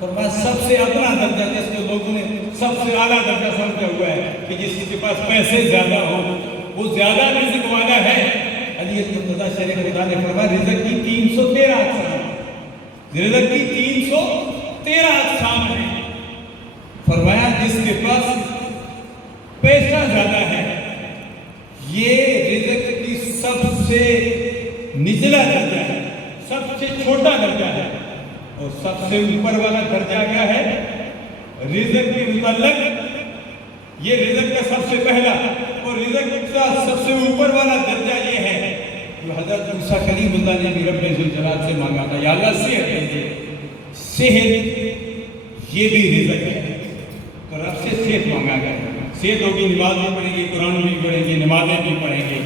فرمایا سب سے ادنا درجہ جس کو لوگوں نے سب سے اعلیٰ درجہ سمجھا ہوا ہے کہ جس کے پاس پیسے زیادہ ہوں وہ زیادہ رزق والا ہے۔ علی مرتضیٰ شریف خدا نے فرمایا رزق کی 313 اقسام، رزق کی 313 اقسام ہیں۔ فرمایا جس کے پاس پیسہ زیادہ ہے یہ رزق کی سب سے نچلا درجہ ہے، سب سے چھوٹا درجہ ہے، اور سب سے اوپر والا درجہ کیا ہے؟ رزق کے متعلق یہ رزق کا سب سے پہلا اور رزق کا سب سے اوپر والا درجہ یہ ہے جو حضرت موسیٰ کلیم اللہ نے بھی رب ذوالجلال سے مانگا تھا، یا اللہ صحت دیجیے۔ صحت یہ بھی رزق ہے، تو رب سے صحت مانگا گیا۔ صحت ہوگی نماز بھی پڑھیں گے، قرآن بھی پڑھیں گے، نمازیں بھی پڑھیں گے،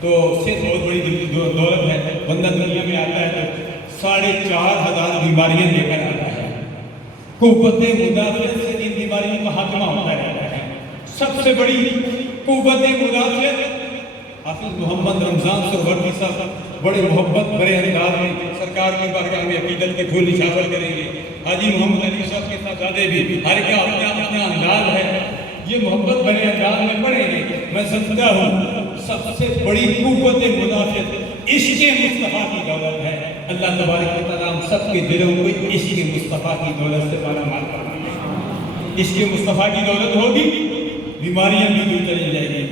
تو صحت بہت بڑی دولت ہے۔ بندہ دنیا میں آتا ہے تو 4,500 بیماریاں لے کر آتا ہے، قوت مدافعت سے ان بیماریوں کا خاتمہ ہوتا رہتا ہے۔ سب سے بڑی قوت مدافعت حافظ محمد رمضان سرورتی صاحب بڑے محبت بڑے انداز میں سرکار کی بارگاہ میں عقیدت کے پھول نشاور کریں گے۔ حاجی محمد علی صاحب کے صاحبزادے بھی ہر کا اپنا اپنا انداز ہے، یہ محبت بڑے انداز میں پڑھیں گے۔ میں سمجھتا ہوں سب سے بڑی قوت مدافعت عشق مصطفیٰ کی دولت ہے۔ اللہ تبارک و تعالیٰ ہم سب کے دلوں کو عشق مصطفیٰ کی دولت سے مالا مال فرمائے۔ عشق مصطفیٰ کی دولت ہوگی بیماریاں بھی دور چلی جائیں گی۔